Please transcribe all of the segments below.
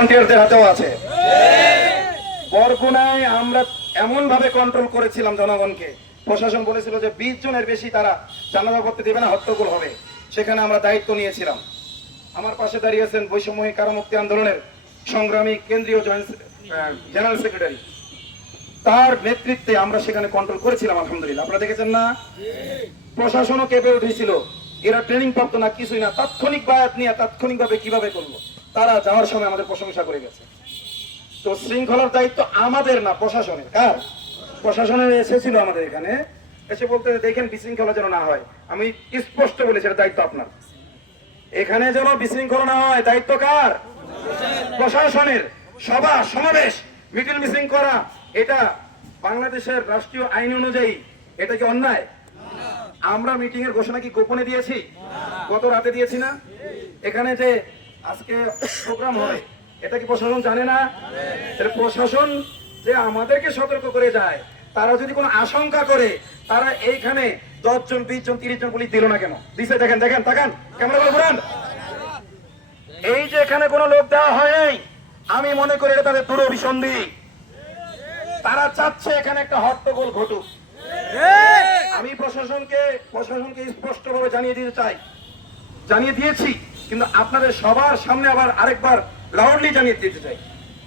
ভলান্টিয়ারদের হাতেও আছে। বরগুনায় আমরা এমন ভাবে কন্ট্রোল করেছিলাম জনগণকে, প্রশাসন বলেছিল যে 20 জনের বেশি তারা জানাজা করতে দেবে না, হট্টগোল হবে। সেখানে আমরা দায়িত্ব নিয়েছিলাম। আমার পাশে দাঁড়িয়েছেন বৈষম্যহীন কারামুক্তি আন্দোলনের সংগ্রামী কেন্দ্রীয় জেনারেল সেক্রেটারি, তার নেতৃত্বে আমরা সেখানে কন্ট্রোল করেছিলাম আলহামদুলিল্লাহ। আপনারা দেখেছেন না? প্রশাসনও কেঁপে উঠেছিল, এরা ট্রেনিং প্রাপ্ত না, কিছুই না, তাৎক্ষণিক বায়াত নিয়ে তাৎক্ষণিকভাবে কিভাবে করলো। তারা যাওয়ার সময় আমাদের প্রশংসা করে গেছে। তো শৃঙ্খলার দায়িত্ব আমাদের না, প্রশাসনের। কার? প্রশাসনের এসেছিল আমাদের এখানে, এসে বলতে দেখেন বিশৃঙ্খলা যেন না হয়। আমি স্পষ্ট বলেছি এটা দায়িত্ব আপনার। এখানে যেন বিশৃঙ্খলা না হয় দায়িত্ব কার? প্রশাসনের। সভা সমাবেশ মিটিং মিছিল করা এটা বাংলাদেশের রাষ্ট্রীয় আইন অনুযায়ী এটা কি অন্যায়? আমরা মিটিং এর ঘোষণা কি গোপনে দিয়েছি? গত রাতে দিয়েছি না? এখানে যে আজকে প্রোগ্রাম হবে এটা কি প্রশাসন জানে না? প্রশাসন যে আমাদেরকে সতর্ক করে যায়, তারা যদি কোনো আশঙ্কা করে তারা এইখানে 10 জন 20 জন 30 জন পুলিশ দিল না কেন? দিছে, দেখেন দেখেন তাকান ক্যামেরা করে ঘুরান। এই যে এখানে কোনো লোক দেওয়া হয়নি, আমি মনে করি এটা তাদের দুরভিসন্ধি। তারা চাচ্ছে এখানে একটা হট্টগোল ঘটুক। আমি প্রশাসনকে স্পষ্টভাবে জানিয়ে দিতে চাই, জানিয়ে দিয়েছি, কিন্তু আপনাদের সবার সামনে আবার আরেকবার লাউডলি জানিয়ে দিতে চাই।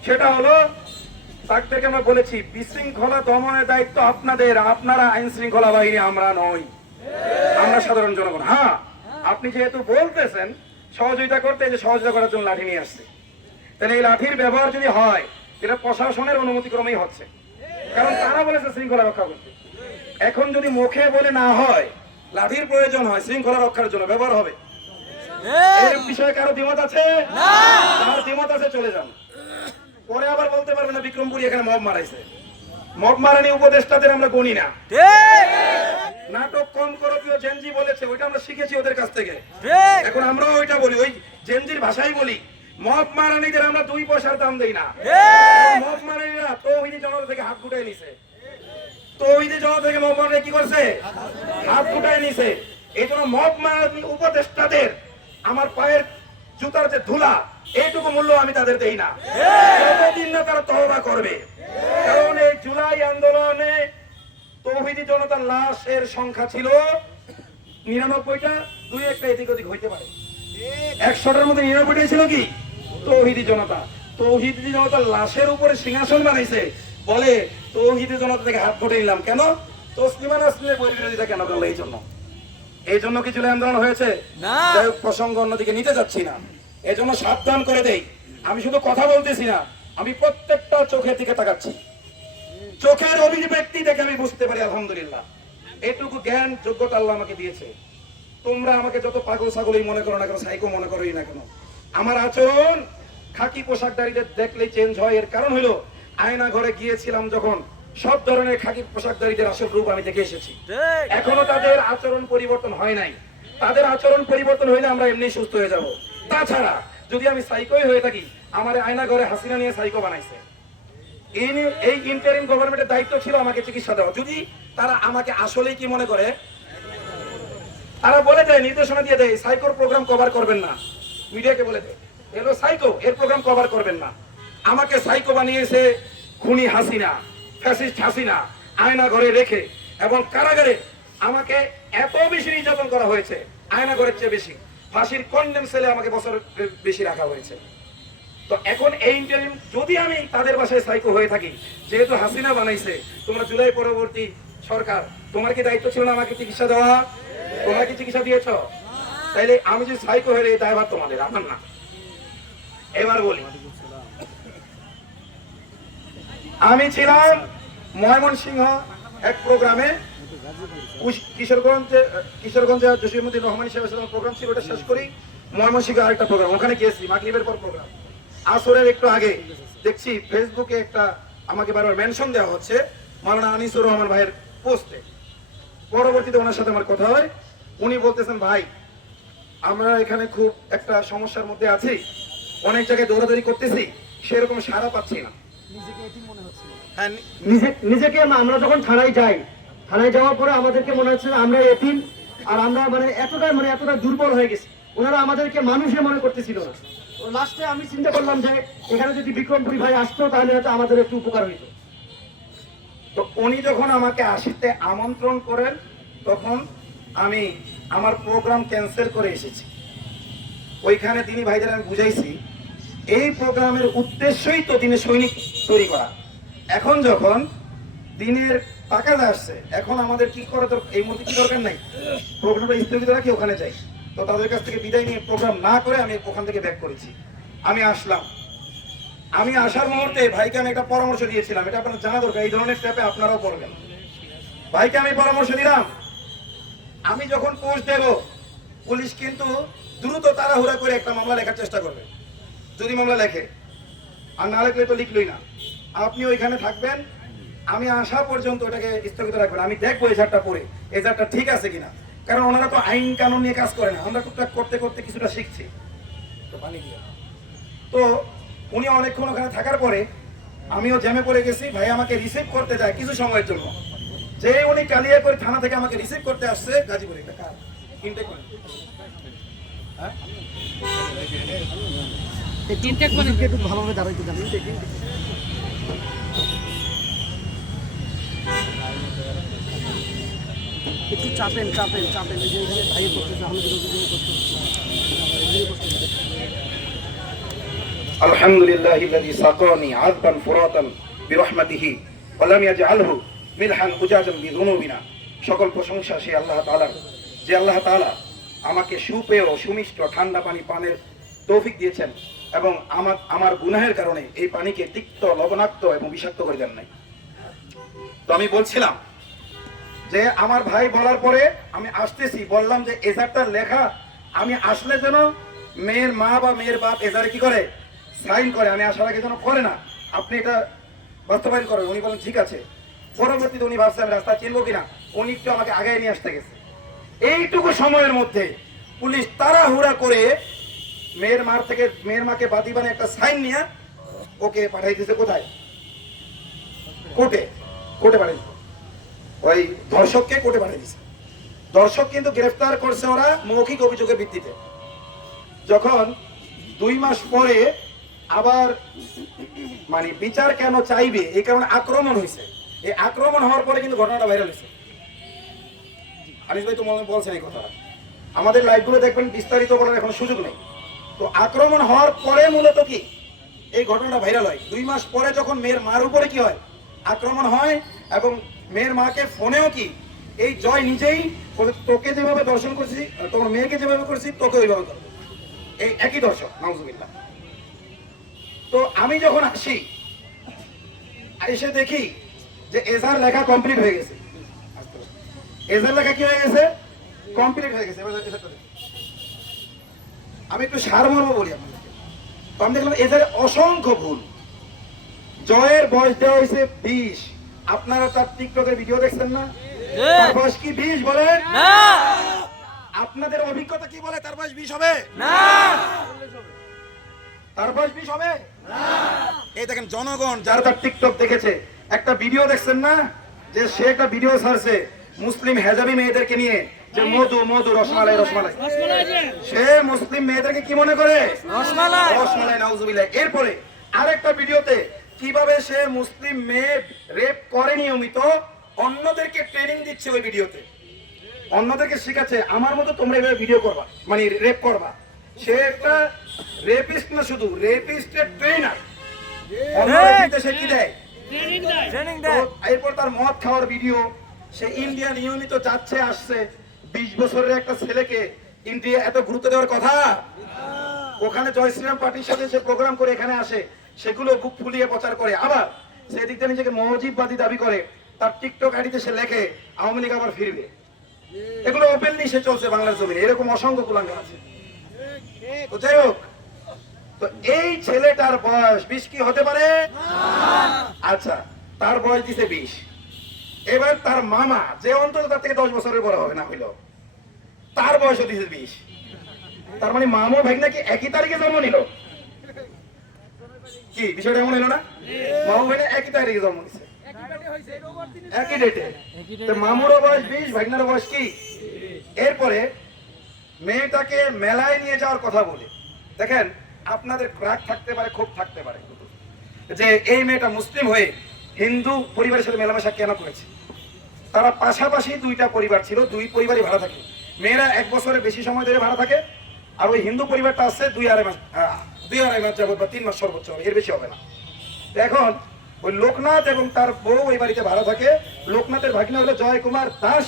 সেটা হলো তাদেরকে আমরা বলেছি বিশৃঙ্খলা দমনের দায়িত্ব আপনাদের, আপনারা আইন শৃঙ্খলা বাহিনী, আমরা নই, আমরা সাধারণ জনগণ। হ্যাঁ, আপনি যেহেতু বলতেছেন সহযোগিতা করতে, যে সহযোগিতা করার জন্য লাঠি নিয়ে আসছে, তাহলে এই লাঠির ব্যবহার যদি হয় এটা প্রশাসনের অনুমতি ক্রমেই হচ্ছে, কারণ তারা বলেছে শৃঙ্খলা রক্ষা করতে। এখন যদি মুখে বলে না হয়, লাঠির প্রয়োজন হয় শৃঙ্খলা রক্ষার জন্য, ব্যবহার হবে। এর বিষয়ে কারো দ্বিমত আছে? কারো দ্বিমত আছে চলে যান। পরে আবার বলতে পারবে না বিক্রমপুরী এখানে মব মারাইছে। মব মারানি উপদেষ্টাদের আমরা গণি না। নাটক কম করো, প্রিয় জেনজি বলেছে, ওইটা আমরা শিখেছি ওদের কাছ থেকে। এখন আমরাও ওইটা বলি, ওই জেনজির ভাষাই বলি। মব মারানিদের আমরা 2 পয়সার দাম দেই না। মব মারানিরা তৌহিদি জনতা থেকে হাত গুটাই নিছে। তৌহিদি জনতা থেকে মব মারানি কি করছে? হাত গুটাই নিছে। এই জন্য মব মারানি উপদেষ্টাদের আমার পায়ের জুতার যে ধুলা, এইটুকু মূল্য আমি তাদের দেই না, যতদিন না তারা তওবা করবে। কারণ এই জুলাই আন্দোলনে তৌহিদি জনতার লাশের সংখ্যা ছিল 99টা, 2-1টা এদিক ওদিক হইতে পারে। 100টার মধ্যে 99টাই ছিল কি? তৌহিদি জনতা। তৌহিদি জনতার লাশের উপরে সিংহাসন বানাইছে, বলে তৌহিদি জনতা থেকে হাত ঘটে নিলাম। কেন? তসলিমা নাসরিনের পরিবিরোধিতা কেন করলো? এই জন্য কি জুলাই আন্দোলন হয়েছে? যাই হোক, প্রসঙ্গ অন্যদিকে নিতে যাচ্ছি না। এই জন্য সাবধান করে দেই, আমি শুধু কথা বলতেছি না, আমি প্রত্যেকটা চোখের দিকে তাকাচ্ছি। চোখের অভিব্যক্তি দেখে আমি বুঝতে পারি আলহামদুলিল্লাহ। এটুকু জ্ঞান যোগ্যতা আল্লাহ আমাকে দিয়েছে। তোমরা আমাকে যত পাগল ছাগলই মনে করো না কেন, সাইকো মনে করোই না কেন, আমার আচরণ খাকি পোশাকধারীদের দেখলেই চেঞ্জ হয়। এর কারণ হলো আয়না ঘরে গিয়েছিলাম যখন, সব ধরনের খাকি পোশাকধারীদের আসল রূপ আমি দেখে এসেছি। এখনো তাদের আচরণ পরিবর্তন হয় নাই। তাদের আচরণ পরিবর্তন হইলে আমরা এমনি সুস্থ হয়ে যাব। তাছাড়া যদি আমি সাইকোই হয়ে থাকি, আমার আয়না ঘরে হাসিনা নিয়ে সাইকো বানাইছে। এই ইন্টারিম গভর্নমেন্টের দায়িত্ব ছিল আমাকে চিকিৎসা দেওয়া। যদি তারা আমাকে আসলেই কি মনে করে, তারা বলে দেয়, নির্দেশনা দিয়ে দেয় সাইকোর প্রোগ্রাম কভার করবেন না, মিডিয়াকে বলে দেয় এলো সাইকো, এর প্রোগ্রাম কভার করবেন না। আমাকে সাইকো বানিয়েছে খুনি হাসিনা, ফ্যাসিস্ট হাসিনা, আয়না ঘরে রেখে, এবং কারাগারে আমাকে এত বেশি নির্যাতন করা হয়েছে, আয়না ঘরের চেয়ে বেশি। ফাঁসির কন্ডেম সেলে আমাকে বছর বেশি রাখা হয়েছে। তো এখন এই ইন্টারিম যদি আমি তাদের বাসায় সাইকো হয়ে থাকি, যেহেতু হাসিনা বানাইছে, তোমরা জুলাই পরবর্তী সরকার, তোমার কি দায়িত্ব ছিল না আমাকে চিকিৎসা দেওয়া? তোমরা কি চিকিৎসা দিয়েছ? তাইলে আমি যদি সাইকো হয়ে এই দায়ভার তোমাদের, আমার না। এবার বলি, আমি ছিলাম ময়মনসিংহ এক প্রোগ্রামে, কিশোরগঞ্জে জসিমউদ্দিন রহমান সাহেবের প্রোগ্রাম ছিল, ওটা শেষ করি ময়মনসিংহ আরেকটা প্রোগ্রাম, ওখানে গিয়েছি মাগরিবের পর প্রোগ্রাম। আসরের একটু আগে দেখছি ফেসবুকে একটা আমাকে বারবার মেনশন দেওয়া হচ্ছে মাওলানা আনিসুর রহমান ভাইয়ের পোস্টে। পরবর্তীতে ওনার সাথে আমার কথা হয়, উনি বলতেছেন, ভাই আমরা এখানে খুব একটা সমস্যার মধ্যে আছি, অনেক জায়গায় দৌড়াদৌড়ি করতেছি, সেরকম সাড়া পাচ্ছি না। নিজেকে আমরা যখন থানায় যাই, থানায় যাওয়ার পরে আমাদেরকে মনে হচ্ছে আমরা এতিম, আর আমরা এতটা দুর্বল হয়ে গেছি। ওনারা আমাদেরকে মানুষে মনে করতেছিল না। লাস্টে আমি চিন্তা করলাম যে এখানে যদি বিক্রমপুরী ভাই আসতো তাহলে হয়তো আমাদের একটু উপকার হইতো। তো উনি যখন আমাকে আসতে আমন্ত্রণ করেন তখন আমি আমার প্রোগ্রাম ক্যান্সেল করে এসেছি। ওইখানে তিনি ভাইদের আমি বুঝাইছি এই প্রোগ্রামের উদ্দেশ্যই তো দিনে সৈনিক তৈরি করা। এখন যখন দিনের টাকা আসছে এখন আমাদের কি করা দরকার, এই মুহূর্তে কি দরকার নাই, প্রোগ্রামটা স্থগিত রাখি ওখানে যাই। তো তাদের কাছ থেকে বিদায় নিয়ে প্রোগ্রাম না করে আমি ওখান থেকে ব্যাক করেছি। আমি আসলাম, আমি আসার মুহূর্তে ভাইকে আমি একটা পরামর্শ দিয়েছিলাম, এটা আপনার জানা দরকার, এই ধরনের স্টেপে আপনারাও করবেন। ভাইকে আমি পরামর্শ দিলাম, আমি যখন পোস্ট দেব পুলিশ কিন্তু দ্রুত তাড়াহুড়া করে একটা মামলা লেখার চেষ্টা করবে। যদি মামলা লেখে, আর না লেখলে তো লিখলই না, আপনি ওইখানে থাকবেন, আমি আসা পর্যন্ত ওটাকে স্থগিত রাখবেন। আমি দেখবো এজারটা পরে এজারটা ঠিক আছে কিনা, কারণ ওনারা তো আইন কানুন নিয়ে কাজ করে না, আমরা টুকটাক করতে করতে কিছুটা শিখছি। তো পানি দিয়ে তো উনি অনেকক্ষণ ওখানে থাকার পরে আমিও জ্যামে পড়ে গেছি। ভাই আমাকে রিসিভ করতে যায় কিছু সময়ের জন্য, যে উনি কালিয়াকৈর থানা থেকে আমাকে রিসিভ করতে আসছে গাজীপুরে। একটা কার ইনটেক করে হ্যাঁ একটু ভালোভাবে দাঁড়াইতে যাবেন। একটু চাপেন চাপেন চাপেন, এই যে এখানে ভাই করতেছে, আমি আলহামদুলিল্লাহিল্লাযী সাকানি আযবান ফুরাতান বিরহমাতিহি ওয়া লাম ইয়াজআলহু মিলহান উজাজান বিযুনুবিনা। সকল প্রশংসা সেই আল্লাহ তাআলার, যে আল্লাহ তাআলা আমাকে সুপেয় সুমিষ্ট ঠান্ডা পানি পানের তৌফিক দিয়েছেন এবং আমার গুনাহের কারণে এই পানিকে তিক্ত, লবণাক্ত এবং বিষাক্ত করে দেন নাই। তো আমি বলছিলাম যে আমার ভাই বলার পরে আমি আসতেছি, বললাম যে এজারটা লেখা আমি আসলে যেন মেয়ের মা বা মেয়ের বাপ এজারে কি করে সাইন করে, আমি আসার আগে যেন করে না, আপনি এটা বাস্তবায়ন করেন। উনি বলেন ঠিক আছে। পরবর্তীতে উনি ভাবছে আমি রাস্তা চিনবো কিনা, উনি একটু আমাকে আগে নিয়ে আসতে গেছে। এইটুকু সময়ের মধ্যে পুলিশ তাড়াহুড়া করে মেয়ের মাকে বাদী বানিয়ে একটা সাইন নিয়ে ওকে পাঠাই দিয়েছে। কোথায়? কোর্টে। কোর্টে পাঠিয়ে দিয়েছে, ওই ধর্ষককে কোর্টে পাঠিয়ে দিয়েছে। ধর্ষক কিন্তু গ্রেফতার করছে ওরা মৌখিক অভিযোগের ভিত্তিতে। যখন 2 মাস পরে আবার মানে বিচার কেন চাইবে এই কারণে আক্রমণ হয়েছে, এই আক্রমণ হওয়ার পরে কিন্তু ঘটনাটা ভাইরাল হয়েছে। আনিস ভাই তো মনে বলছেন এই কথা, আমাদের লাইভগুলো দেখবেন, বিস্তারিত বলার এখন সুযোগ নেই। তো আক্রমণ হওয়ার পরে মূলত কি এই ঘটনাটা ভাইরাল হয়। 2 মাস পরে যখন মেয়ের মার উপরে কি হয়, আক্রমণ হয়, এবং মেয়ের মাকে ফোনেও কি এই জয় নিজেই তোকে যেভাবে দর্শন করছি, তোমার মেয়েকে যেভাবে করছি তোকে ওইভাবে করবো, এই একই দর্শক, নাউজুবিল্লাহ। তো আমি যখন আসি, এসে দেখি যে এজার লেখা কমপ্লিট হয়ে গেছে। এজার লেখা কি হয়ে গেছে, কমপ্লিট হয়ে গেছে। আমি একটু সারমর্ম বলি আপনাদেরকে। তো আমি দেখলাম এজারে অসংখ্য ভুল। জয়ের বয়স দেওয়া হয়েছে 20। আপনারা তার টিকটকের ভিডিও দেখছেন না, তার বয়স কি 20 বলেন? আপনাদের অভিজ্ঞতা কি বলে তার বয়স 20 হবে? তার বয়স 20 হবে? এই দেখেন জনগণ যারা তার টিকটক দেখেছে, একটা ভিডিও দেখছেন না, যে সে একটা ভিডিও ছাড়ছে মুসলিম হেজাবি মেয়েদেরকে নিয়ে, যে মধু মধু রসমালাই রসমালাই, সে মুসলিম মেয়েদেরকে কি মনে করে? রসমালাই, নাউজুবিল্লাহ। এরপরে আরেকটা ভিডিওতে কিভাবে সে মুসলিম মেয়ে রেপ করে নিয়মিত, অন্যদেরকে ট্রেনিং দিচ্ছে ওই ভিডিওতে, অন্যদেরকে শিখাচ্ছে আমার মতো তোমরা এভাবে ভিডিও করবা, মানে রেপ করবা। সে একটা রেপিস্ট না, শুধু রেপিস্টের ট্রেনার। সে কি দেয়? এরপর তার মদ খাওয়ার ভিডিও, সে ইন্ডিয়া নিয়মিত যাচ্ছে আসছে। 20 বছরের একটা ছেলেকে ইন্ডিয়া এত গুরুত্ব দেওয়ার কথা? ওখানে জয় শ্রীরাম পার্টির সাথে সে প্রোগ্রাম করে এখানে আসে, সেগুলো বুক ফুলিয়ে প্রচার করে। আবার সেদিক থেকে নিজেকে মজিববাদী দাবি করে, তার টিকটক আইডিতে সে লেখে আওয়ামী লীগ আবার ফিরবে। এগুলো ওপেনলি সে চলছে বাংলার জমিনে, এরকম অসংখ্য কুলাঙ্গার আছে। তো যাই হোক, তো এই ছেলেটার বয়স 20 কি হতে পারে? আচ্ছা, তার বয়স দিছে 20। এবার তার মামা, যে অন্তত তার থেকে 10 বছরের বড় হবে না হইলো, তার বয়সও দিছে 20। তার মানে মামু ভাই নাকি একই তারিখে জন্ম নিল। কি বিষয়টা এমন হলো না? মামু ভাই একই তারিখে জন্ম নিছে, একই ডেটে। তো মামুরও বয়স 20, ভাগনারও বয়স কি? এরপরে মেয়েটাকে মেলায় নিয়ে যাওয়ার কথা বলে, দেখেন আপনাদের রাগ থাকতে পারে, ক্ষোভ থাকতে পারে যে এই মেয়েটা মুসলিম হয়ে হিন্দু পরিবারের সাথে মেলামেশা কেন করেছে। তারা পাশাপাশি দুইটা পরিবার ছিল, দুই পরিবারই ভাড়া থাকে। মেয়েরা 1 বছরের বেশি সময় ধরে ভাড়া থাকে, আর ওই হিন্দু পরিবারটা আছে 2-2.5 মাস, 2-2.5 মাস যাবত বা 3 মাস সর্বোচ্চ হবে, এর বেশি হবে না। এখন ওই লোকনাথ এবং তার বউ ওই বাড়িতে ভাড়া থাকে। লোকনাথের ভাগিনা হলো জয় কুমার দাস,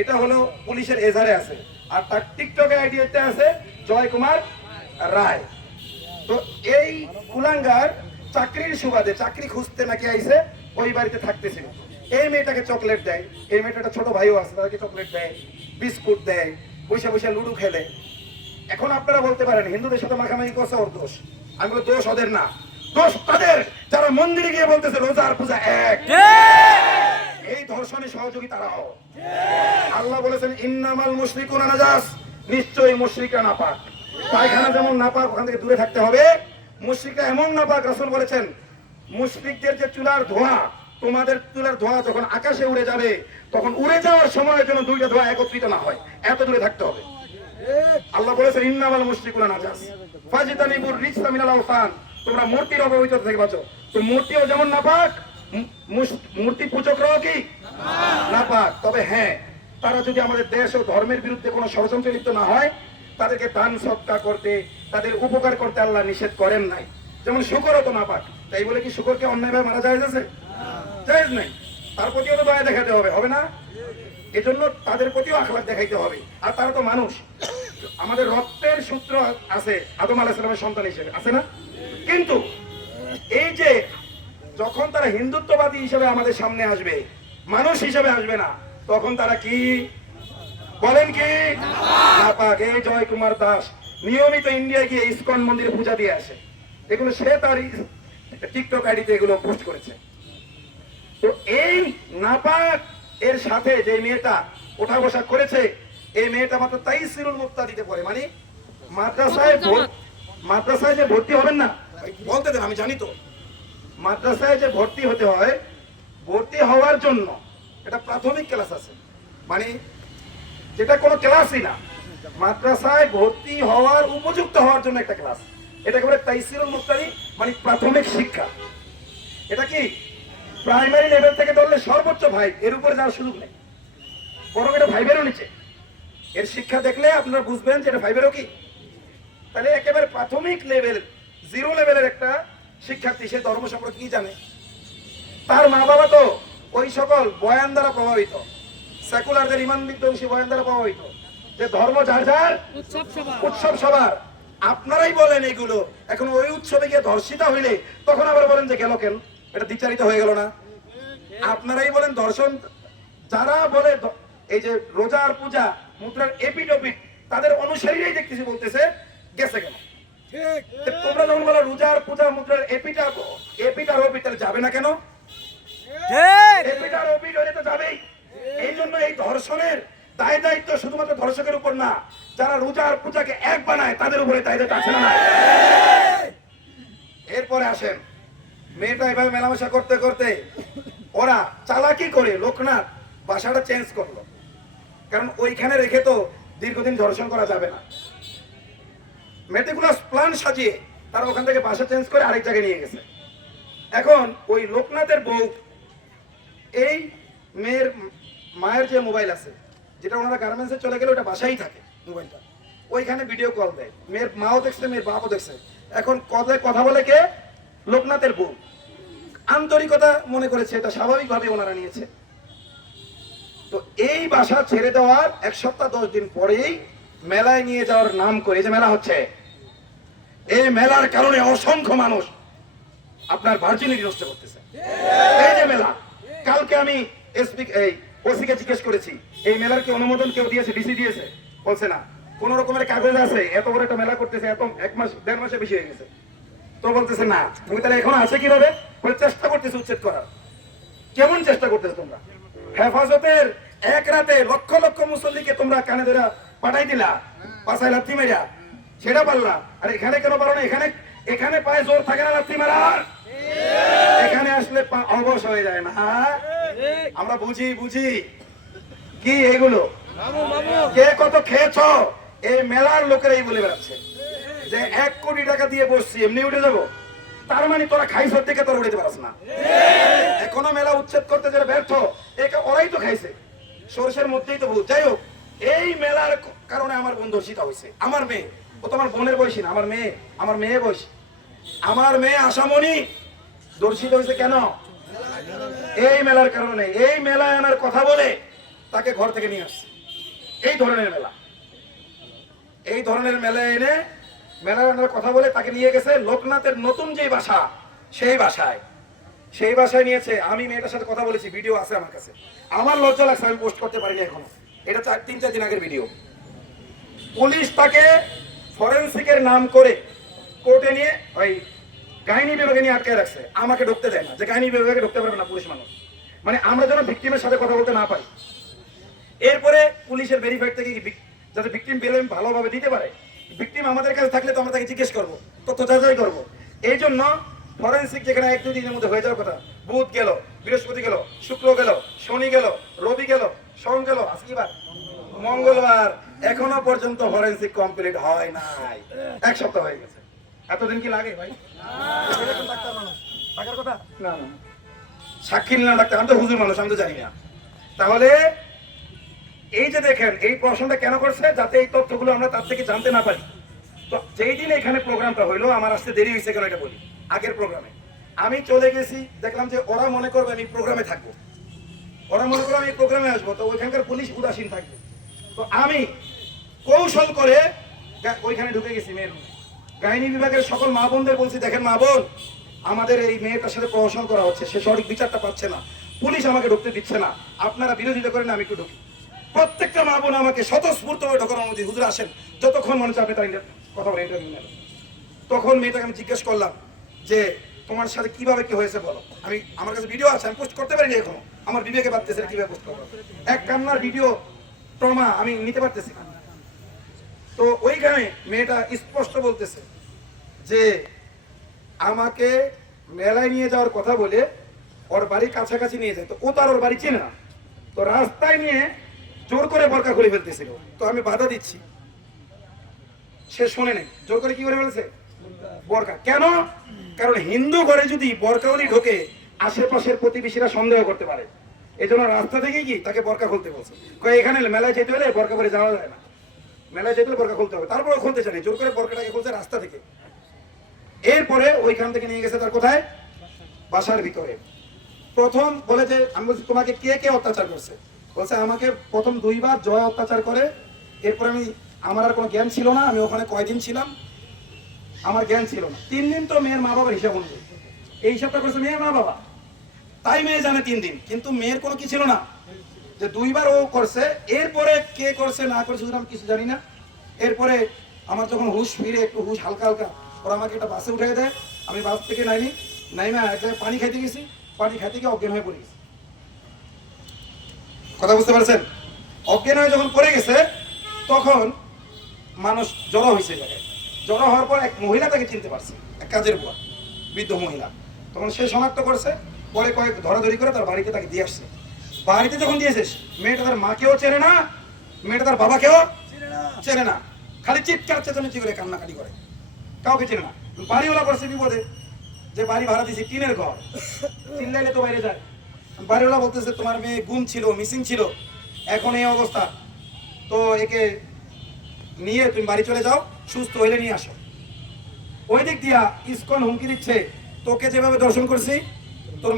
এটা হলো পুলিশের এজারে আছে, আর তার টিকটকে আইডিয়াতে আছে জয় কুমার রায়। তো এই কুলাঙ্গার চাকরির সুবাদে, চাকরি খুঁজতে নাকি আইছে, ওই বাড়িতে থাকতেছিল। এই মেয়েটাকে চকলেট দেয়, এই মেয়েটার ছোট ভাইও আছে, তাদেরকে চকলেট দেয়, বিস্কুট দেয়, বসে বসে লুডু খেলে। এখন আপনারা বলতে পারেন হিন্দুদের সাথে মাখামাখি করছে ওর দোষ। আমি বলি দোষ ওদের না, দোষ তাদের যারা মন্দিরে গিয়ে বলতেছে রোজা আর পূজা এক। এই ধর্ষণে সহযোগী তারাও। আল্লাহ বলেছেন ইন্নামাল মুশরিকুনা নাজাস, নিশ্চয়ই মুশরিকরা নাপাক। পায়খানা যেমন নাপাক, ওখান থেকে দূরে থাকতে হবে। মুশরিকরা এমন নাপাক, রাসূল বলেছেন মুশরিকদের যে চুলার ধোঁয়া, তোমাদের চুলার ধোঁয়া যখন আকাশে উড়ে যাবে, তখন উড়ে যাওয়ার সময়ের জন্য দুইটা ধোঁয়া একত্রিত না হয়, এত দূরে থাকতে হবে। আল্লাহ বলেছেন ইন্নামাল মুশরিকুনা নাজাস ফাজতানিবুর রিজসা মিনাল আওসান, তোমরা মূর্তির অপবিত্রতা থেকে বাঁচো। তো মূর্তিও যেমন নাপাক, মূর্তি পূজকরাও কি নাপাক। তবে হ্যাঁ, তারা যদি আমাদের দেশ ও ধর্মের বিরুদ্ধে কোনো ষড়যন্ত্রে লিপ্ত না হয়, তাদেরকে দান সৎকার করতে, তাদের উপকার করতে আল্লাহ নিষেধ করেন নাই। যেমন শুকরও তো নাপাক, তাই বলে কি শুকরকে অন্যায়ভাবে মারা যায় আছে? জায়েজ নাই। তার প্রতিও তো দয়া দেখাতে হবে, হবে না? এজন্য তাদের প্রতিও আখলাক দেখাইতে হবে। আর তারা তো মানুষ, আমাদের রক্তের সূত্র আছে আদম আলাইহিস সালামের সন্তান হিসেবে, আছে না? কিন্তু এই যে যখন তারা হিন্দুত্ববাদী হিসেবে আমাদের সামনে আসবে, মানুষ হিসেবে আসবে না, তখন তারা কি বলেন? কি নাপাক। এই জয় কুমার দাস নিয়মিত ইন্ডিয়ায় গিয়ে ইসকন মন্দিরে পূজা দিয়ে আসে, এগুলো সে তার টিকটক আইডিতে এগুলো পোস্ট করেছে। তো এই নাপাক এর সাথে যে মেয়েটা ওঠা বসা করেছে, এই মেয়েটা মাত্র তাইসিরুল মুক্তাদিতে পড়ে, মানে মাদ্রাসায় যে ভর্তি হবেন না, বলতে দেন, আমি জানি তো। মাদ্রাসায় যে ভর্তি হতে হয়, ভর্তি হওয়ার জন্য এটা প্রাথমিক ক্লাস আছে, মানে যেটা কোনো ক্লাসই না, মাদ্রাসায় ভর্তি হওয়ার উপযুক্ত হওয়ার জন্য একটা ক্লাস। এটাকে বলে তাইসিরুল মুক্তাদি, মানে প্রাথমিক শিক্ষা। এটা কি প্রাইমারি লেভেল থেকে ধরলে সর্বোচ্চ ভাই, এর উপরে যাওয়ার সুযোগ নেই, বরং এটা ভাইবেরও নিচে। এর শিক্ষা দেখলে আপনারা বুঝবেন যে এটা ভাইবেরও কি। তাহলে একেবারে প্রাথমিক লেভেল, 0 লেভেলের একটা শিক্ষার্থী, সে ধর্ম সম্পর্কে কি জানে? তার মা বাবা তো ওই সকল বয়ান দ্বারা প্রভাবিত, সেকুলারদের ইমান বিধ্বংসী বয়ান দ্বারা প্রভাবিত, যে ধর্ম যার যার, উৎসব সবার। আপনারাই বলেন এগুলো, এখন ওই উৎসবে গিয়ে ধর্ষিতা হইলে তখন আবার বলেন যে গেল কেন, এটা দ্বিচারিত হয়ে গেল না? আপনারাই বলেন ধর্ষণ, যারা বলে এই যে রোজা আর পূজা মুদ্রার এপিট ওপিট, তাদের অনুসারীরাই দেখতেছি বলতেছে গেছে কেন। তোমরা যখন বলো রোজা আর পূজা মুদ্রার এপিট আর ওপিট, তাহলে যাবে না কেন? এপিট আর ওপিট হলে তো যাবেই। এই জন্য এই ধর্ষণের দায় দায়িত্ব শুধুমাত্র ধর্ষকের উপর না, যারা রোজা আর পূজাকে এক বানায় তাদের উপরে দায় দায়িত্ব আছে না? এরপরে আসেন, মেয়েটা এভাবে মেলামেশা করতে করতে ওরা চালাকি করে লোকনাথ বাসাটা চেঞ্জ করলো, কারণ ওইখানে রেখে তো দীর্ঘদিন ধর্ষণ করা যাবে না। মেটিকুলাস প্ল্যান সাজিয়ে তারা ওখান থেকে বাসা চেঞ্জ করে আরেক জায়গায় নিয়ে গেছে। এখন ওই লোকনাথের বউ এই মেয়ের মায়ের যে মোবাইল আছে, যেটা ওনারা গার্মেন্টসে চলে গেলে ওটা বাসাই থাকে মোবাইলটা, ওইখানে ভিডিও কল দেয়। মেয়ের মাও দেখছে, মেয়ের বাপও দেখছে। এখন কথা বলে কে? লোকনাথের বউ। আন্তরিকতা মনে করেছে, এটা স্বাভাবিকভাবে ওনারা নিয়েছে। তো এই বাসা ছেড়ে দেওয়ার 1 সপ্তাহ 10 দিন পরেই মেলায় নিয়ে যাওয়ার নাম করে, যে মেলা হচ্ছে, এই মেলার কারণে অসংখ্য মানুষ আপনার ভার্জিনিটি নষ্ট করতেছে। এই যে মেলা, কালকে আমি ওসিকে জিজ্ঞেস করেছি, এই মেলার কি অনুমোদন কেউ দিয়েছে? ডিসি দিয়েছে? বলছে না। কোন রকমের কাগজ আছে? এত বড় একটা মেলা করতেছে, এত 1 মাস 1.5 মাসে বেশি হয়ে গেছে, তো বলতেছে না। তুমি তাহলে এখন আছে কিভাবে? চেষ্টা করতেছে উচ্ছেদ করার। কেমন চেষ্টা করতেছে তোমরা? হেফাজতের এক রাতে লক্ষ লক্ষ মুসল্লিকে তোমরা কানে ধরে পাঠাই দিলা, পাছায় লাথি মেরা, সেটা পারলা। আর এখানে কেন পারো না? এখানে পায়ে জোর থাকে না লাথি মারার, এখানে আসলে অবশ হয়ে যায় না। আমরা বুঝি কি এগুলো কে কত খেয়েছ, এই মেলার লোকেরাই বলে বেড়াচ্ছে। যে 1 কোটি টাকা দিয়ে বসছি এমনি উঠে যাবো? তার মানে তোরা খাইছ থেকে তোরা উঠতে পারছ না। এখনো মেলা উচ্ছেদ করতে যারা ব্যর্থ, ওরাই তো খাইছে, সরষের মধ্যেই তো ভূত। যাই হোক, এই মেলার কারণে আমার বোন ধর্ষিতা হয়েছে। আমার মেয়ে, ও তো আমার বোনের বয়সী না, আমার মেয়ে বয়সী। আমার মেয়ে আশামণি ধর্ষিত হয়েছে কেন? এই মেলার কারণে। এই মেলায় আনার কথা বলে তাকে ঘর থেকে নিয়ে আসছে। এই ধরনের মেলায় এনে মেলায় আনার কথা বলে তাকে নিয়ে গেছে লোকনাথের নতুন যে বাসা, সেই বাসায় নিয়েছে। আমি মেয়েটার সাথে কথা বলেছি, ভিডিও আছে আমার কাছে। আমার লজ্জা লাগছে, আমি পোস্ট করতে পারিনি এখনো। এটা 3-4 দিন আগের ভিডিও। পুলিশ তাকে ফরেনসিকের নাম করে কোর্টে নিয়ে ওই গাইনি বিভাগে নিয়ে আটকে রাখছে। আমাকে ঢুকতে দেয় না, যে গাইনি বিভাগে ঢুকতে পারবে না পুলিশ মানুষ, মানে আমরা যেন ভিকটিমের সাথে কথা বলতে না পারি। এরপরে পুলিশের ভেরিফাইড থেকে যাতে ভিকটিম পেলে ভালোভাবে দিতে পারে, ভিকটিম আমাদের কাছে থাকলে তো আমরা তাকে জিজ্ঞেস করবো, তথ্য যাচাই করবো। এই জন্য ফরেনসিক যেখানে 1-2 দিনের মধ্যে হয়ে যাওয়ার কথা, বুধ গেল, বৃহস্পতি গেল, শুক্র গেল, শনি গেল, রবি গেল, সোম গেল, আজকে বার মঙ্গলবার, এখনো পর্যন্ত ফরেনসিক কমপ্লিট হয় নাই। 1 সপ্তাহ হয়ে গেছে। এতদিন কি লাগে ভাই? টাকার কথা না, সাক্ষী নিলাম ডাক্তার, আমি তো হুজুর মানুষ, আমি তো জানি না। তাহলে এই যে দেখেন, এই প্রশ্নটা কেন করছে? যাতে এই তথ্যগুলো আমরা তার থেকে জানতে না পারি। তো যেই দিন এখানে প্রোগ্রামটা হইলো, আমার আসতে দেরি হয়েছে কেন এটা বলি। আগের প্রোগ্রামে আমি চলে গেছি, দেখলাম যে ওরা মনে করবে আমি প্রোগ্রামে থাকবো, ওরা মনে করবে আমি প্রোগ্রামে আসবো, তো ওইখানকার পুলিশ উদাসীন থাকবে। তো আমি কৌশল করে ওইখানে ঢুকে গেছি মেয়ের রুমে। গাইনি বিভাগের সকল মা বোনদের বলছি, দেখেন মা বোন, আমাদের এই মেয়েটার সাথে প্রহসন করা হচ্ছে, সে সঠিক বিচারটা পাচ্ছে না, পুলিশ আমাকে ঢুকতে দিচ্ছে না, আপনারা বিরোধিতা করেন, আমি একটু ঢুকি। প্রত্যেকটা মা বোন আমাকে স্বতঃস্ফূর্তভাবে ঢোকার অনুমতি, হুজুর আসেন, যতক্ষণ মনে হচ্ছে আপনি তার কথা বলে ইন্টারভিউ নেবেন। তখন মেয়েটাকে আমি জিজ্ঞেস করলাম যে তোমার সাথে কিভাবে কি হয়েছে বলো। আমার কাছে ভিডিও আছে, আমি পোস্ট করতে পারিনি এখনো, আমার বিবেকে বাড়তেছে কিভাবে পোস্ট করবো। এক কান্নার ভিডিও ট্রমা আমি নিতে পারতেছি না। তো ওইখানে মেয়েটা স্পষ্ট বলতেছে যে আমাকে মেলায় নিয়ে যাওয়ার কথা বলে ওর বাড়ির কাছাকাছি নিয়ে যায়, তো ও তার ওর বাড়ি চেনে না, তো রাস্তায় নিয়ে জোর করে বোরকা খুলে ফেলতেছিল। তো আমি বাধা দিচ্ছি, সে শোনে নেই। জোর করে কি করে ফেলছে? বোরকা। কেন? কারণ হিন্দু ঘরে যদি বোরকাওয়ালি ঢোকে, আশেপাশের প্রতিবেশীরা সন্দেহ করতে পারে। এই জন্য রাস্তা থেকে কি তাকে বোরকা খুলতে বলছে। এখানে মেলায় যেতে হলে বোরকা পরে যাওয়া যায় না, মেলায় যেতে হলে বোরকা খুলতে হবে। তারপরে খুলতে চাই, জোর করে বোরকাটাকে খুলছে রাস্তা থেকে। এরপরে ওইখান থেকে নিয়ে গেছে তার কোথায়? বাসার ভিতরে। প্রথম বলে যে আমি বলছি তোমাকে কে কে অত্যাচার করছে? বলছে আমাকে প্রথম 2 বার জয় অত্যাচার করে। এরপর আমার আর কোনো জ্ঞান ছিল না, আমি ওখানে কয়দিন ছিলাম আমার জ্ঞান ছিল না। 3 দিন তো মেয়ের মা বাবার হিসাব অনুযায়ী এই হিসাবটা করছে মেয়ের মা বাবা, তাই মেয়ে জানে 3 দিন, কিন্তু মেয়ের কোনো কি ছিল না যে 2 বার ও করছে। এরপরে কে করছে না করছে আমি কিছু জানি না। এরপরে আমার যখন হুশ ফিরে, একটু হুশ হালকা হালকা, ওরা আমাকে একটা বাসে উঠে দেয়। আমি বাস থেকে নাইমা এক জায়গায় পানি খাইতে গেছি, পানি খাইতে গিয়ে অজ্ঞান হয়ে পড়ে গেছি। কথা বুঝতে পারছেন? অজ্ঞান হয়ে যখন পড়ে গেছে, তখন মানুষ জড়ো হয়েছে জায়গায়। জড়ো হওয়ার পর এক মহিলা তাকে চিনতে পারছে, এক কাজের বুয়া, বৃদ্ধ মহিলা। তখন সে শনাক্ত করছে, পরে কয়েক ধরাধরি করে তার বাড়িতে তাকে দিয়ে আসছে। বাড়িতে যখন দিয়েছিস, মেয়েটা তার মাকেও চেনে না, মেয়েটা তার বাবাকেও চেনে না, খালি চিৎকার চেঁচামেচি করে কান্নাকাটি করে, কাউকে চেনে না। বাড়িওয়ালা পড়ছে বিপদে, যে বাড়ি ভাড়া দিয়েছি টিনের ঘর, চিল্লাইলে তো বাইরে যায়। বাড়িওয়ালা বলতেছে তোমার মেয়ে গুম ছিল, মিসিং ছিল, এখন এই অবস্থা, তো একে নিয়ে তুমি বাড়ি চলে যাও, সুস্থ হইলে নিয়ে আসো। ওই দিক দিয়া ইসকন হুমকি দিচ্ছে, তোকে যেভাবে দর্শন করছি তোর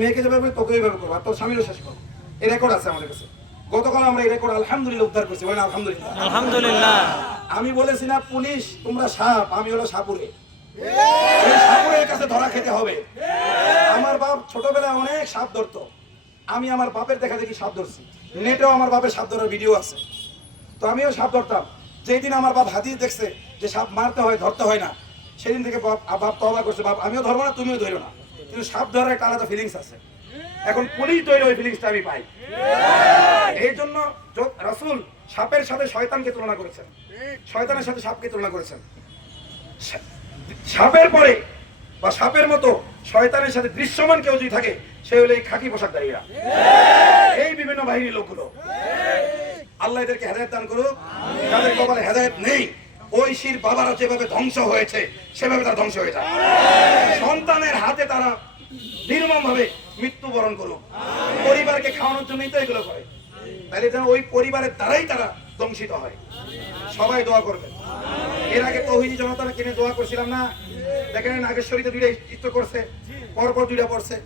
মেয়েকে যেভাবে তোকে ওইভাবে করবো, আর তোর স্বামীরও শেষ করবো। এই রেকর্ড আছে আমাদের কাছে। গতকাল আমরা এই রেকর্ড আলহামদুলিল্লাহ উদ্ধার করছি, বলেন আলহামদুলিল্লাহ। আলহামদুলিল্লাহ। আমি বলেছি না পুলিশ তোমরা সাপ, আমি হলো সাপুরে, এই সাপুরের কাছে ধরা খেতে হবে। আমার বাপ ছোটবেলায় অনেক সাপ ধরতো, আমি আমার বাপের দেখা দেখি সাপ ধরছি, নেটেও আমার বাপের সাপ ধরার ভিডিও আছে। তো আমিও সাপ ধরতাম। যেই দিন আমার বাপ হাদিস দেখছে যে সাপ মারতে হয়, ধরতে হয় না, সেদিন থেকে বাপ তওবা করছে, বাপ আমিও ধরবো না, তুমিও ধরো না। কিন্তু সাপ ধরার একটা আলাদা ফিলিংস আছে। এখন পুলিশ ধরে ওই ফিলিংসটা আমি পাই। এই জন্য রাসূল সাপের সাথে শয়তানকে তুলনা করেছেন, শয়তানের সাথে সাপকে তুলনা করেছেন। সাপের পরে বা সাপের মতো শয়তানের সাথে দৃশ্যমান কেউ যদি থাকে, সে হলো এই খাকি পোশাকধারীরা, এই বিভিন্ন বাহিনীর লোকগুলো। আল্লাহ এদেরকে হেদায়েত দান করুক। যাদের কপালে হেদায়েত নেই ঐশীর বাবারা যেভাবে ধ্বংস হয়েছে সেভাবে তারা ধ্বংস হয়ে যায়, সন্তানের হাতে তারা নির্মম ভাবে মৃত্যুবরণ করুক। পরিবারকে খাওয়ানোর জন্যই তো এগুলো করে, তাহলে যেন ওই পরিবারের দ্বারাই তারা ধ্বংসিত হয়। সবাই দোয়া করবে। এর আগে তৌহিদি জনতা কিনে দোয়া করছিলাম না, দেখেন নাগেশ্বরীতে দুইটা ইষ্ট করছে, পরপর দুইটা পড়ছে,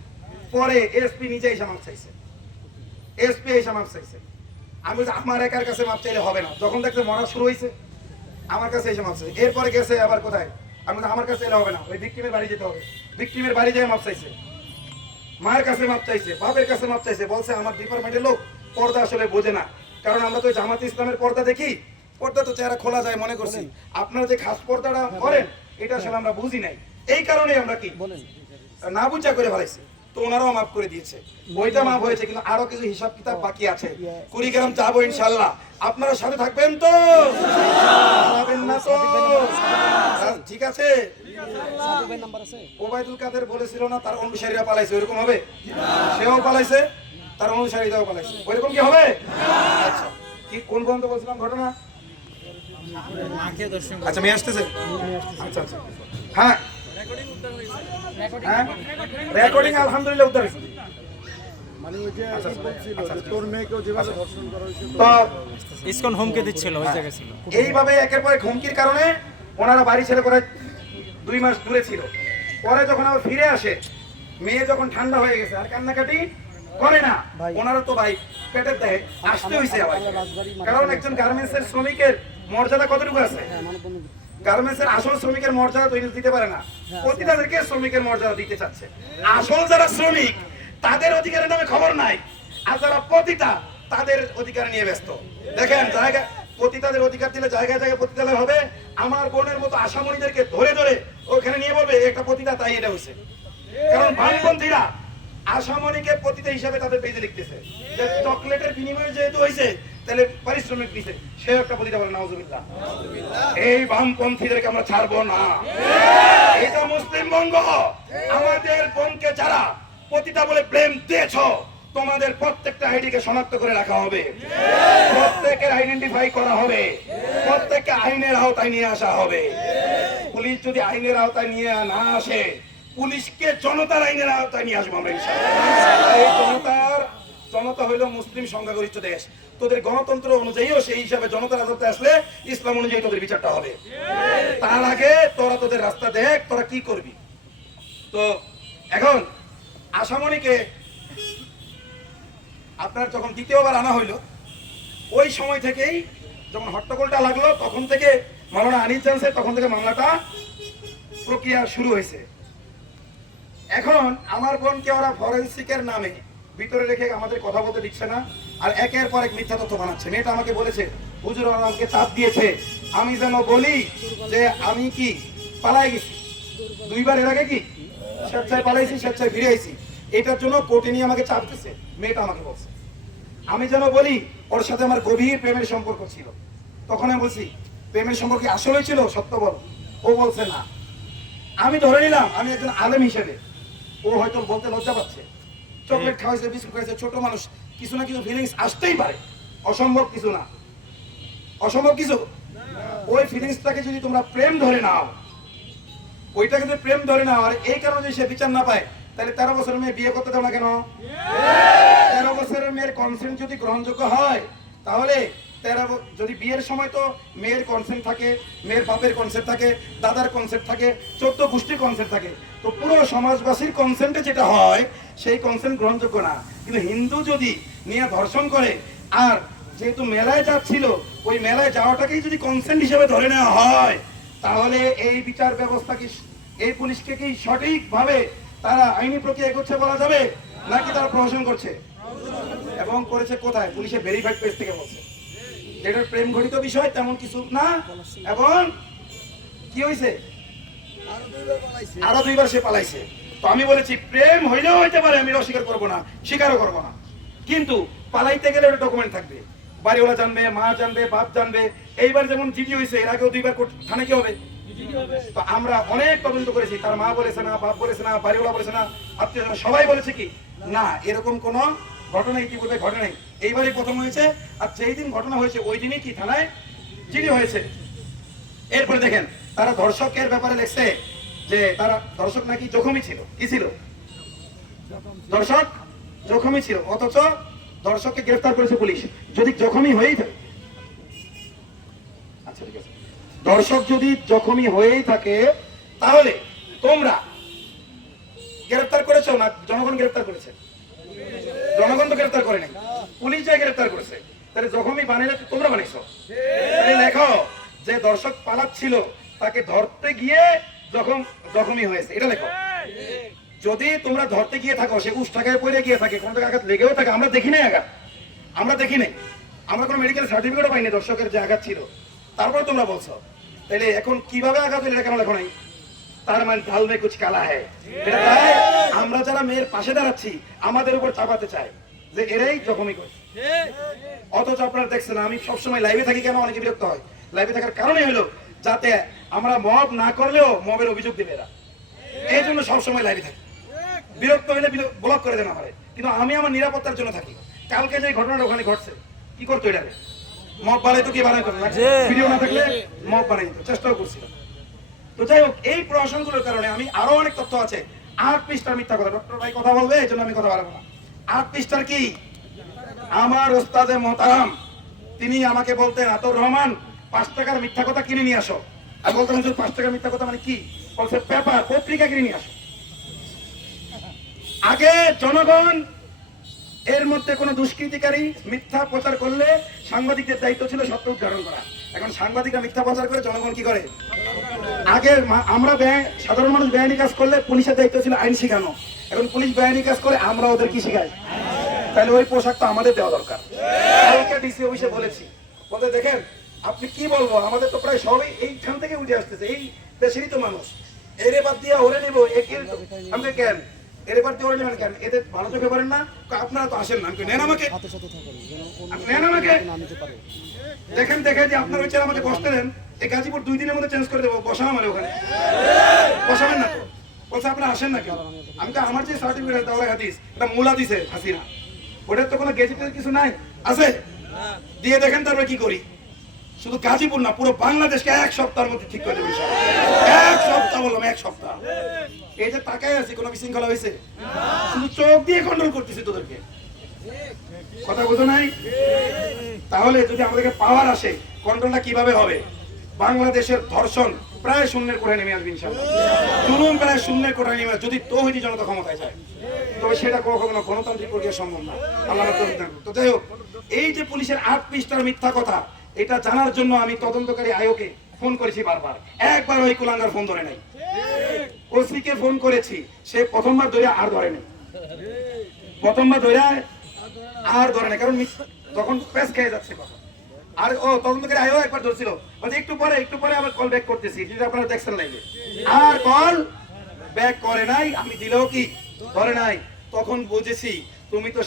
পরে এসপি নিজে এসে মাপ চাইছে, এসপি এসে মাপ চাইছে। আমি বলছি আমার একার কাছে মাপ চাইলে হবে না, যখন দেখছে মরা শুরু হয়েছে আমার কাছে এসে মাপ চাইছে। এরপরে গেছে আবার কোথায়, আমি বলছি আমার কাছে এলে হবে না, ওই ভিক্টিমের বাড়ি যেতে হবে। ভিক্টিমের বাড়ি যেয়ে মাপ চাইছে, মায়ের কাছে মাপ চাইছে, বাপের কাছে মাপ চাইছে। বলছে আমার ডিপার্টমেন্টের লোক পর্দা আসলে বোঝে না, কারণ আমরা তো জামাত ইসলামের পর্দা দেখি, পর্দা তো চেহারা খোলা যায় মনে করছি, আপনারা যে খাস পর্দাটা করেন এটা আসলে আমরা বুঝি নাই, এই কারণে আমরা কি না বুঝা করে ফেলাইছি। তো ওনারাও মাফ করে দিয়েছে, ওইটা মাফ হয়েছে, কিন্তু আরো কিছু হিসাব কিতাব বাকি আছে। কুড়িগ্রাম যাবো ইনশাল্লাহ, আপনারা সাথে থাকবেন তো, পালাবেন না তো? ঠিক আছে। ওবায়দুল কাদের বলেছিল না তার অনুসারীরা পালাইছে, ওইরকম হবে? সেও পালাইছে, তার অনুসারীরাও পালাইছে, ওইরকম কি হবে? আচ্ছা, কি কোন পর্যন্ত বলছিলাম ঘটনা? আচ্ছা মেয়ে আসতেছে, আচ্ছা আচ্ছা, হ্যাঁ হ্যাঁ রেকর্ডিং আলহামদুলিল্লাহ উদ্ধার হয়েছে। ইসকন হুমকি দিচ্ছিল ওই জায়গায় ছিল। এইভাবে একের পর এক হুমকির কারণে ওনারা বাড়ি ছেড়ে করে 2 মাস দূরে ছিল। পরে যখন আবার ফিরে আসে, মেয়ে যখন ঠান্ডা হয়ে গেছে আর কান্নাকাটি করে না, ওনারা তো ভাই পেটের দেহে আসতে হয়েছে আবার, কারণ একজন গার্মেন্টসের শ্রমিকের মর্যাদা কতটুকু আছে? গার্মেন্টসের আসল শ্রমিকের মর্যাদা তৈরি দিতে পারে না, পতিতাদেরকে শ্রমিকের মর্যাদা দিতে চাচ্ছে। আসল যারা শ্রমিক তাদের অধিকারের নামে খবর নাই, আর যারা পতিতা তাদের অধিকার নিয়ে ব্যস্ত। দেখেন জায়গা পতিতাদের অধিকার দিলে জায়গায় জায়গায় পতিতালয় হবে, আমার বোনের মতো আশামণিদেরকে ধরে ধরে ওখানে নিয়ে বলবে একটা পতিতা, তাই এটা হয়েছে। কারণ বামপন্থীরা আশামণিকে পতিতা হিসাবে তাদের পেজে লিখতেছে যে চকলেটের বিনিময়ে যেহেতু হয়েছে তাহলে পারিশ্রমিক দিছে, সে একটা পতিতা বলে। নাউজুবিল্লাহ। এই বামপন্থীদেরকে আমরা ছাড়বো না, এটা মুসলিম বঙ্গ। আমাদের বোনকে যারা পতিতা বলে প্রেম দিয়েছ, তোমাদের প্রত্যেকটা আইডিকে শনাক্ত করে রাখা হবে, প্রত্যেকের আইডেন্টিফাই করা হবে, প্রত্যেককে আইনের আওতায় নিয়ে আসা হবে। পুলিশ যদি আইনের আওতায় নিয়ে না আসে, পুলিশকে জনতার আইনের আওতায় নিয়ে আসবো আমরা ইনশাআল্লাহ। এই জনতা হইল মুসলিম সংখ্যাগরিষ্ঠ দেশ, তোদের গণতন্ত্র অনুযায়ীও সেই হিসাবে জনতার আদালতে আসলে ইসলাম অনুযায়ী তোদের বিচারটা হবে। তার আগে তোরা তোদের রাস্তা দেখ, তোরা কি করবি। তো এখন আশামণিকে আপনার যখন দ্বিতীয়বার আনা হইল, ওই সময় থেকেই যখন হট্টগোলটা লাগলো, তখন থেকে মাওলানা আনিস জানছে, তখন থেকে মামলাটা প্রক্রিয়া শুরু হয়েছে। এখন আমার বোনকে ওরা ফরেন্সিকের নামে ভিতরে রেখে আমাদের কথা বলতে দিচ্ছে না, আর একের পর এক মিথ্যা তথ্য বানাচ্ছে। মেয়েটা আমাকে বলেছে হুজুর আমাকে চাপ দিয়েছে আমি যেন বলি যে আমি কি পালাই গেছি, 2 বার এর আগে কি স্বেচ্ছায় পালাইছি, স্বেচ্ছায় ফিরে আইছি, এটার জন্য কোর্টে নিয়ে আমাকে চাপ দিচ্ছে। মেয়েটা আমাকে বলছে আমি যেন বলি ওর সাথে আমার গভীর প্রেমের সম্পর্ক ছিল। তখন আমি বলছি প্রেমের সম্পর্ক আসলেই ছিল, সত্য বল। ও বলছে না। আমি ধরে নিলাম আমি একজন আলেম হিসেবে ও হয়তো বলতে লজ্জা পাচ্ছে, চকলেট খাওয়াইছে, বিস্কুট খাইছে, ছোট মানুষ, কিছু না কিছু ফিলিংস আসতেই পারে, অসম্ভব কিছু না, অসম্ভব কিছু। ওই ফিলিংসটাকে যদি তোমরা প্রেম ধরে নাও, ওইটাকে যদি প্রেম ধরে নাও, আর এই কারণে যদি সে বিচার না পায়, তাহলে 13 বছরের মেয়ে বিয়ে করতে দাও না কেন? 13 বছরের মেয়ের কনসেন্ট যদি গ্রহণযোগ্য হয়, তাহলে যদি বিয়ের সময় তো মেয়ের কনসেন্ট থাকে, মেয়ের বাপের কনসেন্ট থাকে, দাদার কনসেন্ট থাকে, 14 গোষ্ঠীর কনসেন্ট থাকে, তো পুরো সমাজবাসীর কনসেন্টে যেটা হয় সেই কনসেন্ট গ্রহণযোগ্য না। কিন্তু হিন্দু যদি নিয়ে ধর্ষণ করে, আর যেহেতু মেলায় যাচ্ছিল, ওই মেলায় যাওয়াটাকেই যদি কনসেন্ট হিসেবে ধরে নেওয়া হয়, তাহলে এই বিচার ব্যবস্থা কি, এই পুলিশকে কি সঠিকভাবে তারা আইনি প্রক্রিয়া এগোচ্ছে বলা যাবে, নাকি তারা প্রহসন করছে? এবং করেছে কোথায়? পুলিশের ভেরিফাইড পেজ থেকে বলছে যেটার প্রেম ঘটিত বিষয় তেমন কিছু না। এবং কি হয়েছে, আরো 2 বার সে পালাইছে। তো আমি বলেছি প্রেম হইলেও হইতে পারে, আমি অস্বীকার করবো না, স্বীকারও করবো না, কিন্তু পালাইতে গেলে ওটা ডকুমেন্ট থাকবে, বাড়িওয়ালা জানবে, মা জানবে, বাপ জানবে। এইবার যেমন জিডি হয়েছে, এর আগেও 2 বার থানে কি হবে? তো আমরা অনেক তদন্ত করেছি, তার মা বলেছে না, বাপ বলেছে না, বাড়িওয়ালা বলেছে না, আত্মীয় সবাই বলেছে কি না এরকম কোন ঘটনা ইতিপূর্বে ঘটে নাই, এইবারই প্রথম হয়েছে। আর যেই দিন ঘটনা হয়েছে ওই দিনই কি থানায় জিডি হয়েছে। এরপরে দেখেন তারা ধর্ষকের ব্যাপারে লিখছে যে তারা ধর্ষক নাকি জখমই ছিল। কি ছিল? ধর্ষক জখমই ছিল, অথচ ধর্ষককে গ্রেফতার করেছে পুলিশ। যদি জখমই হয়েই থাকে, আচ্ছা ঠিক আছে, ধর্ষক যদি জখমই হয়েই থাকে তাহলে তোমরা গ্রেফতার করেছো না জনগণ গ্রেফতার করেছে? জনগণ তো গ্রেফতার করে নাই, পুলিশ যা গ্রেফতার করেছে। তাহলে জখমই বানাইলে তোমরা বানাইছো। তাহলে লেখো যে দর্শক পালাচ্ছিল তাকে ধরতে গিয়ে জখমই হয়েছে, এটা লেখো। যদি তোমরা ধরতে গিয়ে থাকো, সে উষ্ঠাকায় পড়ে গিয়ে থাকে, কোন আঘাত লেগেও থাকে, আমরা দেখি নাই আঘাত, আমরা দেখি নাই, আমরা কোনো মেডিকেল সার্টিফিকেটও পাইনি দর্শকের যে আঘাত ছিল, তারপরে তোমরা বলছো। তাহলে এখন কিভাবে আঘাত হলে কেন লেখো নাই? তার মানে ঢাল মে কুছ কালা হ্যায়। এটা তাই আমরা যারা মেয়ের পাশে দাঁড়াচ্ছি আমাদের উপর চাপাতে চায় যে এরাই জখমই করে। অথচ আপনারা দেখছেন আমি সবসময় লাইভে থাকি, কেন অনেকে বিরক্ত হয়? লাইভে থাকার কারণে হলো যাতে আমরা মব না করলেও মবের অভিযোগ দেবে এরা, এই জন্য সবসময় লাইভে থাকি। বিরক্ত হইলে ব্লক করে দেন আমারে, কিন্তু আমি আমার নিরাপত্তার জন্য থাকি। কালকে যে ঘটনাটা ওখানে ঘটছে, কি করতো এটাকে? মব বানাই তো কি বানাই করতো, ভিডিও না থাকলে মব বানাই তো চেষ্টাও করছিলাম। তো যাই হোক, এই প্রহসনগুলোর কারণে আমি আরো অনেক তথ্য আছে। 8 পৃষ্ঠার মিথ্যা কথা, ডক্টর ভাই কথা বলবে, এই জন্য আমি কথা বলবো না। 8 পৃষ্ঠার কি? আমার ওস্তাদে মোহতারাম তিনি আমাকে বলতেন, আতর রহমান 5 টাকার মিথ্যা কথা কিনে নিয়ে আসো। আমি বলতাম 5 টাকার মিথ্যা কথা মানে কি? বলছে পেপার, পত্রিকা কিনে নিয়ে আসো। আগে জনগণ এর মধ্যে কোনো দুষ্কৃতিকারী মিথ্যা প্রচার করলে সাংবাদিকদের দায়িত্ব ছিল সত্য উদ্ঘাটন করা। এখন সাংবাদিকরা মিথ্যা প্রচার করে, জনগণ কি করে? আগে আমরা সাধারণ মানুষ বেআইনি কাজ করলে পুলিশের দায়িত্ব ছিল আইন শেখানো। এখন পুলিশ বেআইনি কাজ করে, আমরা ওদের কি শেখাই? তাহলে ওই পোশাক তো আমাদের দেওয়া দরকার। কালকে ডিসি অফিসে বলেছি, বলতে দেখেন আপনি কি বলবো, আমাদের তো প্রায় সবই এইখান থেকে উঠে আসতেছে, এই দেশেরই তো মানুষ। এরে বাদ দিয়ে ওরে নেবো, আমাকে কেন এরে বাদ দিয়ে ওরে নেবেন কেন? এদের ভালো চোখে পারেন না? আপনারা তো আসেন না, নেন আমাকে, নেন আমাকে। দেখেন দেখে যে আপনার ওই চেয়ে আমাকে বসতে দেন, এই গাজীপুর 2 দিনের মধ্যে চেঞ্জ করে দেবো, বসানো মানে ওখানে বসাবেন না তো? বলছে আপনারা আসেন না কেন? আমি তো আমার যে সার্টিফিকেট দেওয়া হাদিস, এটা মূলা দিছে হাসিনা, ওটার তো কোনো গেজেটের কিছু নাই, আছে দিয়ে দেখেন তারপরে কি করি। শুধু গাজীপুর না, পুরো বাংলাদেশকে 1 সপ্তাহের মধ্যে ঠিক করে দেবো। 1 সপ্তাহ বললাম, 1 সপ্তাহ। এই যে তাকায় আছি, কোনো বিশৃঙ্খলা হয়েছে? শুধু চোখ দিয়ে কন্ট্রোল করতেছি তোদেরকে, কথা বোঝো নাই? তাহলে যদি আমাদেরকে পাওয়ার আসে, কন্ট্রোলটা কিভাবে হবে? বাংলাদেশের ধর্ষণ প্রায় শূন্যের কোঠায় নেমে আসবে ইনশাআল্লাহ। জুলুম প্রায় শূন্যের কোঠায় নেমে আসবে, যদি তৌহিদি জনতা ক্ষমতায় যায়। তবে সেটা কখনো গণতান্ত্রিক প্রক্রিয়া সম্ভব না, আল্লাহ তৌফিক দান করুন। তো যাই হোক, এই যে পুলিশের 8 পৃষ্ঠার মিথ্যা কথা, এটা জানার জন্য আমি তদন্তকারী আয়োগে ফোন করেছি বারবার, একবার ওই কুলাঙ্গার ফোন ধরে নাই। ওসিকে ফোন করেছি, সে প্রথমবার ধরে আর ধরে নাই, প্রথমবার ধরে আর ধরে নাই, কারণ তখন প্রেস খেয়ে যাচ্ছে কথা। আর ও তদন্তকারী আয়োগ একবার ধরছিল, বলছে একটু পরে আবার কল ব্যাক করতেছি, যেটা আপনারা দেখছেন লাইভে। আর কল ব্যাক করে নাই, আমি দিলেও কি ধরে নাই। তখন বুঝেছি তুমি তো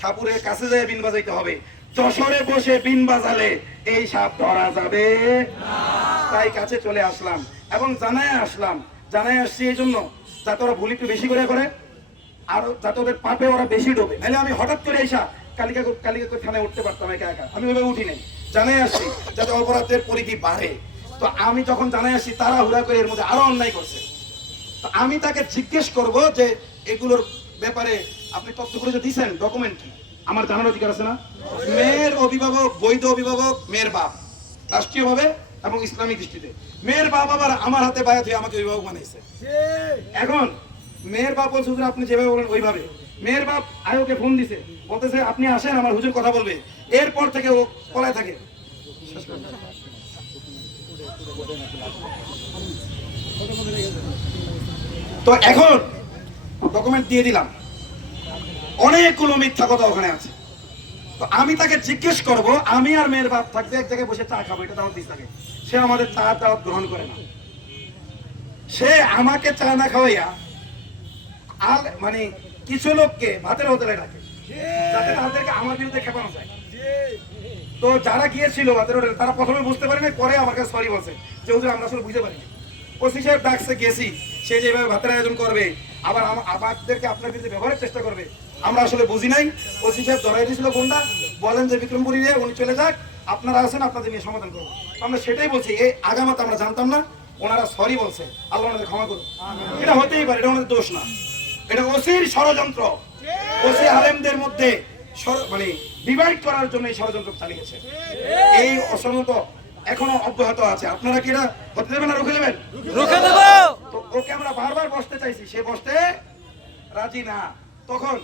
সাপুরের কাছে যায় বিন বাজাইতে হবে, যশোরে বসে বিন বাজালে এই সাপ ধরা যাবে না। তাই কাছে চলে আসলাম এবং জানায় আসছি এই জন্য যাতে ওরা ভুল একটু বেশি করে আর যাতে ওদের পাপে ওরা বেশি ডোবে। নাহলে আমি হঠাৎ করে এসা কালিকা থানায় উঠতে পারতাম একা একা, আমি ওইভাবে উঠি নাই। জানাই আসছি যাতে অপরাধের পরিধি বাড়ে। তো আমি যখন জানাই আসছি, তারা হুড়া করে এর মধ্যে আরো অন্যায় করছে। তো আমি তাকে জিজ্ঞেস করব যে এগুলোর ব্যাপারে আপনি তথ্যগুলো যে দিয়েছেন, ডকুমেন্ট কি? আমার জানার অধিকার আছে না? মেয়ের অভিভাবক, বৈধ অভিভাবক মেয়ের বাপ, রাষ্ট্রীয়ভাবে এবং ইসলামিক দৃষ্টিতে মেয়ের বাপ আবার আমার হাতে বায়াত হয়ে আমাকে অভিভাবক বানাইছে। এখন মেয়ের বাপ বলছে হুজুর আপনি যেভাবে বলেন ওইভাবে। মেয়ের বাপ আয়োকে ফোন দিছে, বলতেছে আপনি আসেন, আমার হুজুর কথা বলবে। এরপর থেকে ও পলায় থাকে। তো এখন ডকুমেন্ট দিয়ে দিলাম, অনেকগুলো মিথ্যা কথা ওখানে আছে। তো আমি তাকে জিজ্ঞেস করব, আমি আর মেয়ের বাপ থাকবে এক জায়গায় বসে চা খাবো, এটা দাওয়াত দিস থাকে। সে আমাদের চা দাওয়াত গ্রহণ করে না, সে আমাকে চা না খাওয়াইয়া আর মানে কিছু লোককে ভাতের হোটেলে ডাকে, যাতে তাদেরকে আমার বিরুদ্ধে খেপানো যায়। তো যারা গিয়েছিল ভাতের হোটেলে, তারা প্রথমে বুঝতে পারে না, পরে আমার কাছে সরি বলছে যে হুজুর আমরা আসলে বুঝতে পারিনি। ওসি সাহেব ডাকছে গেছি, সে যেভাবে ভাতের আয়োজন করবে, আবার আমাদেরকে আপনার বিরুদ্ধে ব্যবহারের চেষ্টা করবে, আমরা আসলে বুঝি নাই। ওসি সাহেব ধরাই দিয়েছিল গুন্ডা, বলেন যে বিক্রমপুরী রে উনি চলে যাক, আপনারা আছেন আপনাদের নিয়ে সমাধান করবো। তো আমরা সেটাই বলছি, এই আগামাতে আমরা জানতাম না, ওনারা সরি বলছে, আল্লাহ ওনাদের ক্ষমা করুন। এটা হতেই পারে, এটা ওনাদের দোষ না, এটা ওসির ষড়যন্ত্র। ওসি আলেমদের মধ্যে মানে ডিভাইড করার জন্য এই ষড়যন্ত্র চালিয়েছে। এই অসংগত এখনো অব্যাহত আছে। আপনারা কি এটা হতে দেবেন না রুখে দেবেন? রুখে দেবো। তো ওকে আমরা বারবার বসতে চাইছি, সে বসতে রাজি না। তখন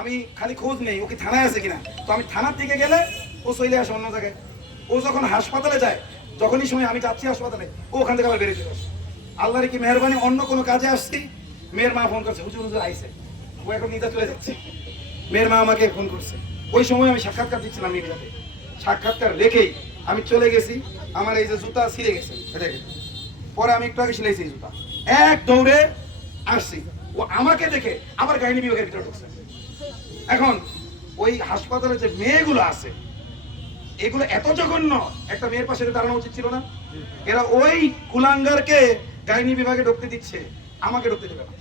আমি খালি খোঁজ নেই ও কি থানায় আছে কিনা, তো আমি থানার দিকে গেলে ও চলে আসে অন্য জায়গায়। ও যখন হাসপাতালে যায়, যখনই সময় আমি যাচ্ছি হাসপাতালে, ও ওখান থেকে আবার বেরিয়ে চলে আসে। আল্লাহর কি মেহরবানি, অন্য কোনো কাজে আসছি, মেয়ের মা ফোন করছে, হুজুর হুজুর আইছে, ও এখন নিতে চলে যাচ্ছে। মেয়ের মা আমাকে ফোন করছে, ওই সময় আমি সাক্ষাৎকার দিচ্ছিলাম মিডিয়াতে। সাক্ষাৎকার রেখেই আমি চলে গেছি, আমার এই যে জুতা ছিঁড়ে গেছে, পরে আমি একটু আগে সিলাইছি জুতা, এক দৌড়ে আসছি। ও আমাকে দেখে আবার গাইনি বিভাগের ভিতরে ঢুকছে। এখন ওই হাসপাতালে যে মেয়েগুলো আছে, এগুলো এত জঘন্য, একটা মেয়ের পাশে দাঁড়ানো উচিত ছিল না? এরা ওই কুলাঙ্গারকে গাইনি বিভাগে ঢুকতে দিচ্ছে, আমাকে ঢুকতে দেবে না।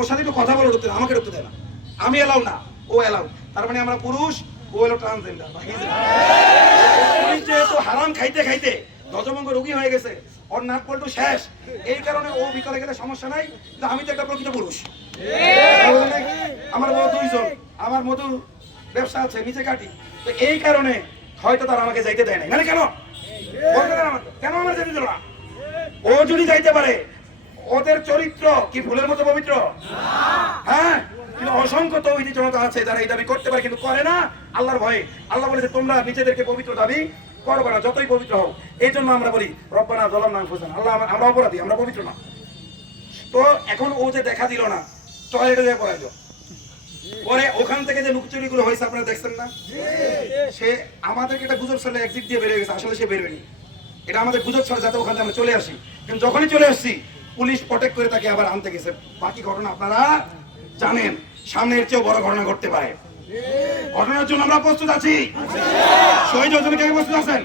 ওর সাথে একটু কথা বলে ঢুকতে দেয়, আমাকে ঢুকতে দেয় না। আমি এলাও না, ও এলাও। তার মানে আমরা পুরুষ, ও হলো ট্রান্সজেন্ডার। যেহেতু হারাম খাইতে খাইতে ধ্বজভঙ্গ রোগী হয়ে গেছে, ওর নাক পল্টু শেষ, এই কারণে ও ভিতরে গেলে সমস্যা নাই। কিন্তু আমি তো একটা প্রকৃত পুরুষ, আমার বড় দুইজন, আমার মধু ব্যবসা আছে, নিচে কাটি। তো এই কারণে হয়তো তারা আমাকে যাইতে দেয় নাই। মানে কেন বলতে দেন আমাকে, কেন আমার যেতে দিল না? ও যদি যাইতে পারে, ওদের চরিত্র কি ফুলের মতো পবিত্র? হ্যাঁ, কিন্তু অসংখ্য তৌহিদি জনতা আছে যারা এই দাবি করতে পারে কিন্তু করে না আল্লাহর ভয়ে। আল্লাহ বলেছে তোমরা নিজেদেরকে পবিত্র দাবি করবে না, যতই পবিত্র হোক। এই জন্য আমরা বলি রব্বানা যালামনা আনফুসানা, আল্লাহ আমরা অপরাধী, আমরা পবিত্র না। তো এখন ও যে দেখা দিল না, টয়লেটে যেয়ে পড়াইল, পরে ওখান থেকে যে লুকচুরি গুলো হয়েছে আপনারা দেখছেন না? সে আমাদেরকে একটা গুজব ছড়ে এক্সিট দিয়ে বেরিয়ে গেছে, আসলে সে বেরোয়নি। এটা আমাদের গুজব ছড়ে যাতে ওখান থেকে আমরা চলে আসি। কিন্তু যখনই চলে আসছি, পুলিশ প্রটেক্ট করে তাকে আবার আনতে গেছে। বাকি ঘটনা আপনারা জানেন, সামনের চেয়েও বড় ঘটনা ঘটতে পারে। ঘটনার জন্য আমরা প্রস্তুত আছি। শহীদ হওয়ার জন্য কে প্রস্তুত আছেন?